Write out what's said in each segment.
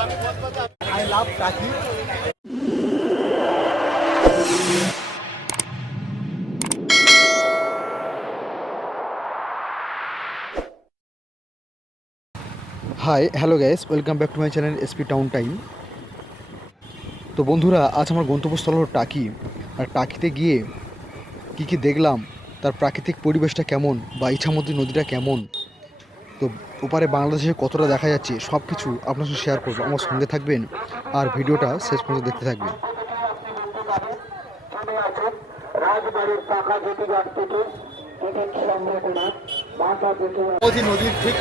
I love Taki hi hello guys welcome back to my channel SP town time তো বন্ধুরা, আজ আমার গন্তব্যস্থল হলো টাকি। আর টাকিতে গিয়ে কী কী দেখলাম, তার প্রাকৃতিক পরিবেশটা কেমন, বা ইছামতি নদীটা কেমন তো ওপারে বাংলাদেশে কতটা দেখা যাচ্ছে সব কিছু আপনার সাথে শেয়ার করব। আমার সঙ্গে থাকবেন আর ভিডিওটা শেষ পর্যন্ত দেখতে থাকবেন। নদীর ঠিক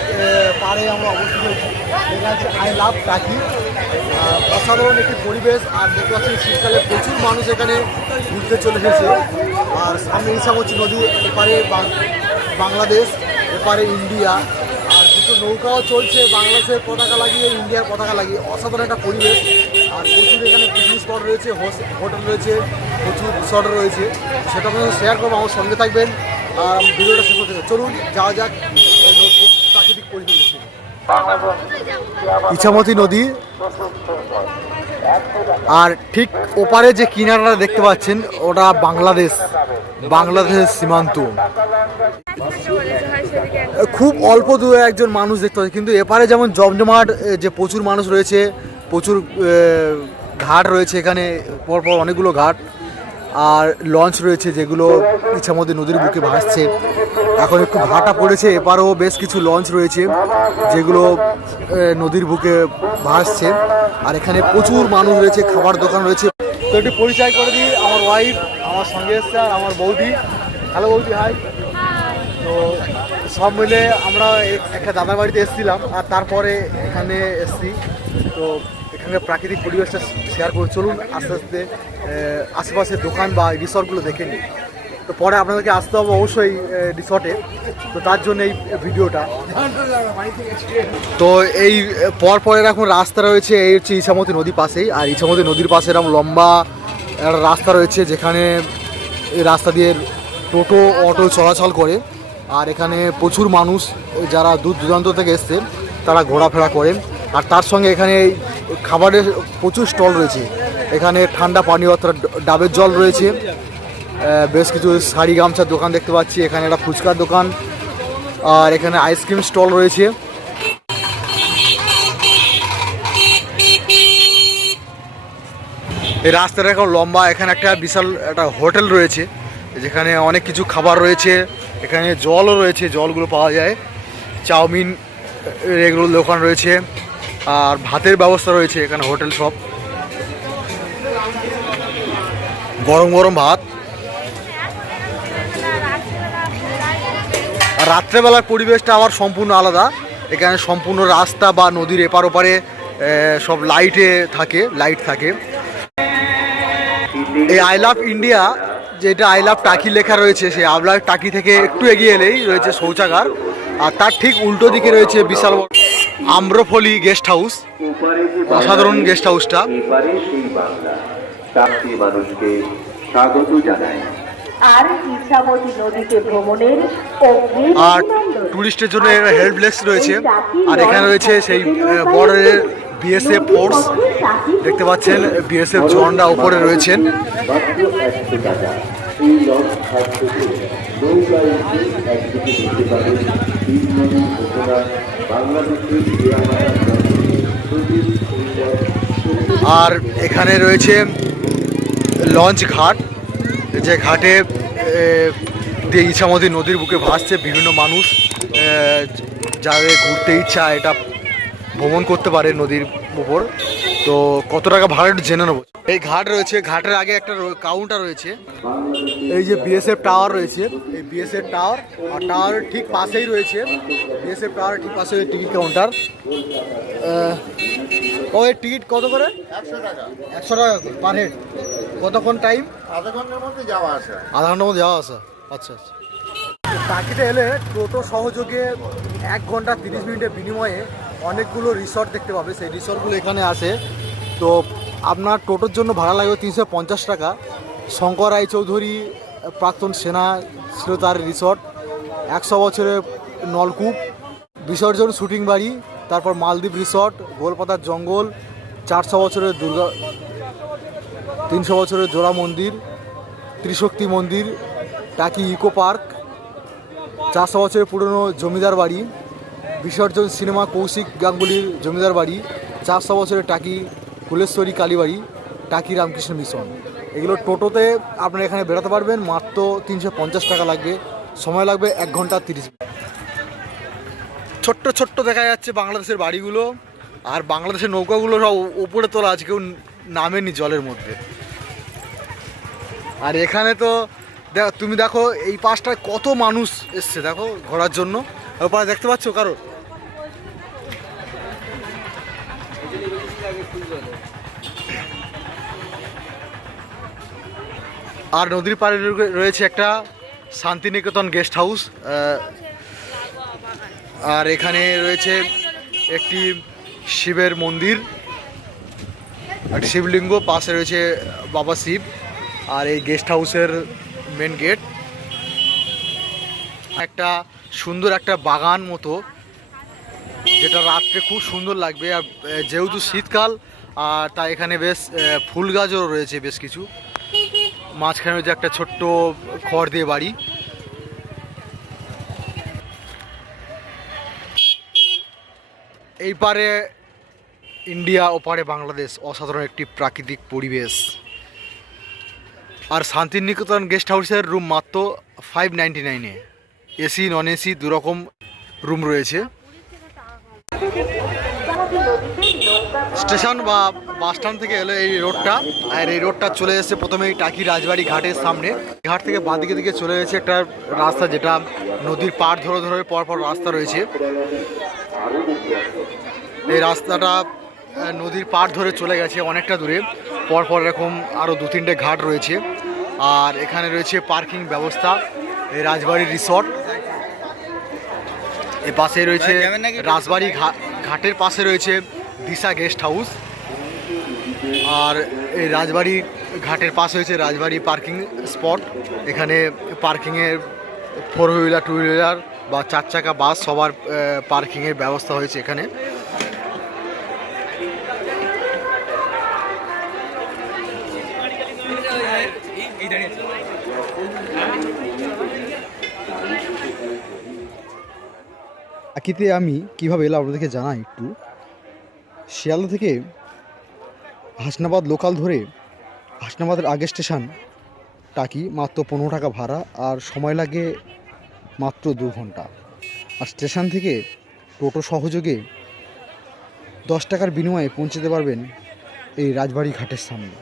পাড়ে আমরা অবস্থিত এখানে আছে আই লাভ টাকি অসাধারণ একটি পরিবেশ, আর দেখতে পাচ্ছেন শীতকালে প্রচুর মানুষ এখানে ঘুরতে চলে এসেছে। আর সামনে ইসামতি নদী, এপারে বাংলাদেশ, এপারে ইন্ডিয়া। নৌকাও চলছে বাংলাদেশের পতাকা লাগিয়ে ইন্ডিয়ার পতাকা লাগিয়ে। অসাধারণ একটা পরিবেশ। আর প্রচুর এখানে পিকনিক স্পট রয়েছে হোটেল রয়েছে প্রচুর রিসর্ট রয়েছে। সেটা আপনাদের শেয়ার করব আমার সঙ্গে থাকবেন। আর ভিডিওটা শেষ করতে চাই। চলুন যাওয়া যাক এই প্রাকৃতিক পরিবেশ ইছামতি নদী। আর ঠিক ওপারে যে কিনারাটা দেখতে পাচ্ছেন, ওটা বাংলাদেশ, বাংলাদেশের সীমান্ত। খুব অল্প দু একজন মানুষ দেখতে পাচ্ছি, কিন্তু এপারে যেমন জমজমাট যে প্রচুর মানুষ রয়েছে, প্রচুর ঘাট রয়েছে এখানে, পরপর অনেকগুলো ঘাট। আর লঞ্চ রয়েছে যেগুলো ইচ্ছামতি নদীর বুকে ভাসছে। এখন একটু ভাটা পড়েছে এপারেও বেশ কিছু লঞ্চ রয়েছে যেগুলো নদীর বুকে ভাসছে। আর এখানে প্রচুর মানুষ রয়েছে, খাবার দোকান রয়েছে। তো একটু পরিচয় করে দিই, আমার ওয়াইফ আমার সঙ্গে এসছে আর আমার বৌদি। হ্যালো বৌদি হাই তো সব মিলে আমরা একটা দাদার বাড়িতে এসেছিলাম আর তারপরে এখানে এসেছি। তো এখানকার প্রাকৃতিক পরিবেশটা শেয়ার করে চলুন আস্তে আস্তে আশেপাশের দোকান বা রিসর্টগুলো দেখে নিই। তো পরে আপনাদেরকে আসতে হবে অবশ্যই রিসর্টে। তো তার জন্য এই ভিডিওটা। তো এই, পর পরের এখন রাস্তা রয়েছে, এই হচ্ছে ইছামতি নদী পাশেই। আর ইছামতি নদীর পাশে এরকম লম্বা একটা রাস্তা রয়েছে, যেখানে এই রাস্তা দিয়ে টোটো, অটো চলাচল করে। আর এখানে প্রচুর মানুষ, যারা দূর দূরান্ত থেকে এসছে, তারা ঘোরাফেরা করেন। আর তার সঙ্গে এখানে খাবারের প্রচুর স্টল রয়েছে। এখানে ঠান্ডা পানীয় অর্থাৎ ডাবের জল রয়েছে। বেশ কিছু শাড়ি গামছার দোকান দেখতে পাচ্ছি। এখানে একটা ফুচকার দোকান। আর এখানে আইসক্রিম স্টল রয়েছে। এই রাস্তাটা এখন লম্বা। এখানে একটা বিশাল একটা হোটেল রয়েছে, যেখানে অনেক কিছু খাবার রয়েছে। এখানে জলও রয়েছে, জলগুলো পাওয়া যায়। চাউমিন এগুলো দোকান রয়েছে। আর ভাতের ব্যবস্থা রয়েছে এখানে হোটেল সব গরম গরম ভাত। আর রাত্রেবেলার পরিবেশটা আবার সম্পূর্ণ আলাদা। এখানে সম্পূর্ণ রাস্তা বা নদীর এপার ওপারে সব লাইটে থাকে, লাইট থাকে। এই আই লাভ ইন্ডিয়া, যেটা আই লাভ টাকি লেখা রয়েছে, সেই আই লাভ টাকি থেকে একটু এগিয়ে এলেই রয়েছে শৌচাগার। আর তার ঠিক উল্টো দিকে রয়েছে বিশাল বড় আম্রফলি গেস্ট হাউস অসাধারণ গেস্ট হাউসটা। মানুষকে স্বাগত জানায় আর নদীতে ভ্রমণের আর টুরিস্টের জন্য হেল্পলেস রয়েছে। আর এখানে রয়েছে সেই বর্ডারের বিএসএফ ফোর্স দেখতে পাচ্ছেন বিএসএফ জওয়ানরা উপরে রয়েছেন। আর এখানে রয়েছে লঞ্চ ঘাট, যে ঘাটে দিয়ে ইছামতি নদীর বুকে ভাসছে বিভিন্ন মানুষ যাদের ঘুরতে ইচ্ছা, এটা ভ্রমণ করতে পারে নদীর উপর। তো কত টাকা ভাড়া একটু জেনে নেব। এই ঘাট রয়েছে ঘাটের আগে একটা কাউন্টার রয়েছে। এই যে বিএসএফ টাওয়ার রয়েছে এই বিএসএফ টাওয়ার আর টাওয়ারের ঠিক পাশেই রয়েছে বিএসএফ টাওয়ারের ঠিক পাশে টিকিট কাউন্টার ও এর টিকিট কত করে? একশো টাকা। একশো টাকা পার হেড কতক্ষণ টাইম আধা ঘণ্টার মধ্যে যাওয়া আসা। আধা ঘণ্টার মধ্যে যাওয়া আসা। আচ্ছা আচ্ছা। টাকিতে এলে টোটো সহযোগে এক ঘণ্টা তিরিশ মিনিটের বিনিময়ে অনেকগুলো রিসর্ট দেখতে পাবে। সেই রিসর্টগুলো এখানে আছে। তো আপনার টোটোর জন্য ভাড়া লাগবে তিনশো পঞ্চাশ টাকা। শঙ্কর রায়চৌধুরী প্রাক্তন সেনা ছিল তার রিসর্ট একশো বছরের নলকূপ, বিসর্জন শুটিং বাড়ি, তারপর মালদ্বীপ রিসর্ট গোলপাতার জঙ্গল, চারশো বছরের দুর্গা, তিনশো বছরের জোড়া মন্দির, ত্রিশক্তি মন্দির, টাকি ইকো পার্ক চারশো বছরের পুরনো জমিদার বাড়ি বিসর্জন সিনেমা কৌশিক গাঙ্গুলির জমিদার বাড়ি চারশো বছরের টাকি কুলেশ্বরী কালীবাড়ি, টাকি রামকৃষ্ণ মিশন। এগুলো টোটোতে আপনারা এখানে বেরোতে পারবেন, মাত্র তিনশো পঞ্চাশ টাকা লাগবে। সময় লাগবে এক ঘণ্টা তিরিশ ছোট্ট ছোট্ট দেখা যাচ্ছে বাংলাদেশের বাড়িগুলো, আর বাংলাদেশের নৌকাগুলো সব উপরে তোলা আছে, কেউ নামেনি জলের মধ্যে। আর এখানে তো দেখ- তুমি দেখো এই পাশটায় কত মানুষ এসছে, দেখো ঘোরার জন্য। ওপারে দেখতে পাচ্ছ কারও? আর নদীর পাড়ে রয়েছে একটা শান্তিনিকেতন গেস্ট হাউস আর এখানে রয়েছে একটি শিবের মন্দির, একটি শিবলিঙ্গ, পাশে রয়েছে বাবা শিব আর এই গেস্ট হাউসের মেন গেট একটা সুন্দর একটা বাগান মতো যেটা রাত্রে খুব সুন্দর লাগবে। আর যেহেতু শীতকাল, আর তাই এখানে বেশ ফুল গাছও রয়েছে বেশ কিছু। মাঝখানে যে একটা ছোট্ট খড় দিয়ে বাড়ি। এই পারে ইন্ডিয়া, ও পারে বাংলাদেশ, অসাধারণ একটি প্রাকৃতিক পরিবেশ। আর শান্তিনিকেতন গেস্ট হাউসের রুম মাত্র ফাইভ নাইনটি নাইনে এসি নন এসি দুরকম রুম রয়েছে। স্টেশন বা বাস স্ট্যান্ড থেকে এলো এই রোডটা। আর এই রোডটা চলে এসেছে প্রথমেই টাকি রাজবাড়ি ঘাটের সামনে। ঘাট থেকে বাঁদিকে দিকে চলে গেছে একটা রাস্তা যেটা নদীর পাড় ধরে ধরে পর পর রাস্তা রয়েছে। এই রাস্তাটা নদীর পাড় ধরে চলে গেছে অনেকটা দূরে। পরপর এরকম আরও দু তিনটে ঘাট রয়েছে। আর এখানে রয়েছে পার্কিং ব্যবস্থা, এই রাজবাড়ি রিসর্ট। এ পাশে রয়েছে রাজবাড়ি ঘাটের পাশে রয়েছে দিশা গেস্ট হাউস। আর এই রাজবাড়ি ঘাটের পাশে হয়েছে রাজবাড়ি পার্কিং স্পট। এখানে পার্কিংয়ের ফোর হুইলার টু হুইলার বা চার চাকা বাস সবার পার্কিংয়ের ব্যবস্থা হয়েছে এখানে। আকিতে আমি কীভাবে এলাম আপনাদেরকে জানাই একটু। শিয়ালদা থেকে হাসনাবাদ লোকাল ধরে হাসনাবাদের আগের স্টেশন টাকি মাত্র পনেরো টাকা ভাড়া আর সময় লাগে মাত্র দু ঘণ্টা। আর স্টেশন থেকে টোটো সহযোগে দশ টাকার বিনিময়ে পৌঁছতে পারবেন এই রাজবাড়ি ঘাটের সামনে।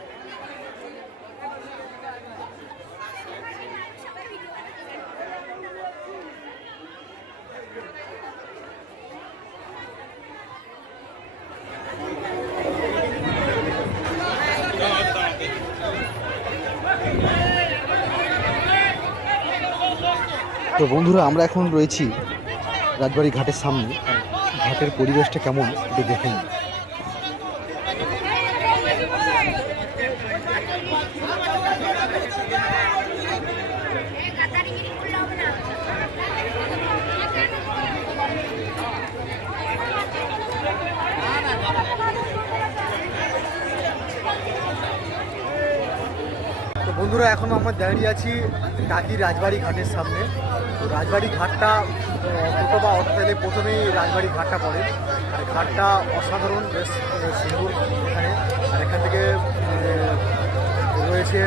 তো বন্ধুরা আমরা এখন রয়েছি রাজবাড়ি ঘাটের সামনে। ঘাটের পরিবেশটা কেমন একটু দেখে নিই। বন্ধুরা, এখন আমরা দাঁড়িয়ে আছি টাকি রাজবাড়ি ঘাটের সামনে। তো রাজবাড়ি ঘাটটা টোটো বা অটো পেলে প্রথমেই রাজবাড়ি ঘাটটা পড়ে। আর ঘাটটা অসাধারণ, বেশ সুন্দর এখানে। আর এখান থেকে রয়েছে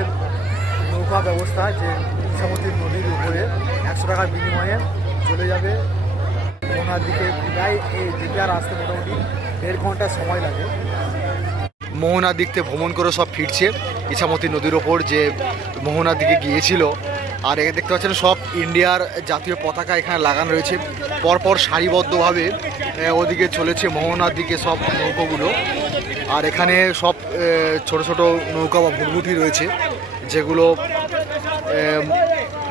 নৌকা ব্যবস্থা, যে ইসামতি নদীর উপরে একশো টাকার বিনিময়ে চলে যাবে। ওনার দিকে প্রায় এই দিকে আর মোটামুটি দেড় ঘণ্টা সময় লাগে। মোহনার দিক থেকে ভ্রমণ করে সব ফিরছে। ইছামতি নদীর ওপর যে মোহনার দিকে গিয়েছিল। আর এখানে দেখতে পাচ্ছেন সব ইন্ডিয়ার জাতীয় পতাকা এখানে লাগানো রয়েছে। পরপর সারিবদ্ধভাবে ওদিকে চলেছে মোহনার দিকে সব নৌকোগুলো। আর এখানে সব ছোট ছোট নৌকা বা ভুটভুটি রয়েছে, যেগুলো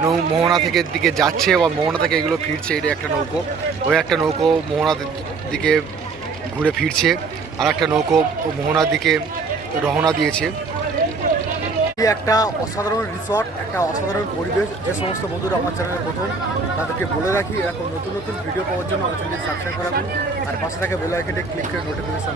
নৌ, মোহনা থেকে দিকে যাচ্ছে বা মোহনা থেকে এগুলো ফিরছে। এটা একটা নৌকো, ওই একটা নৌকো মোহনার দিকে ঘুরে ফিরছে। আর একটা নৌকো মোহনার দিকে রওনা দিয়েছে। একটা অসাধারণ রিসর্ট একটা অসাধারণ পরিবেশ, যে সমস্ত বন্ধুরা আমার চ্যানেলে প্রথম, তাদেরকে বলে রাখি এখন নতুন নতুন ভিডিও পাওয়ার জন্য আমার চ্যানেলটি সাবস্ক্রাইব করে আর পাশে থাকে বেল আইকনে ক্লিক করে নোটিফিকেশন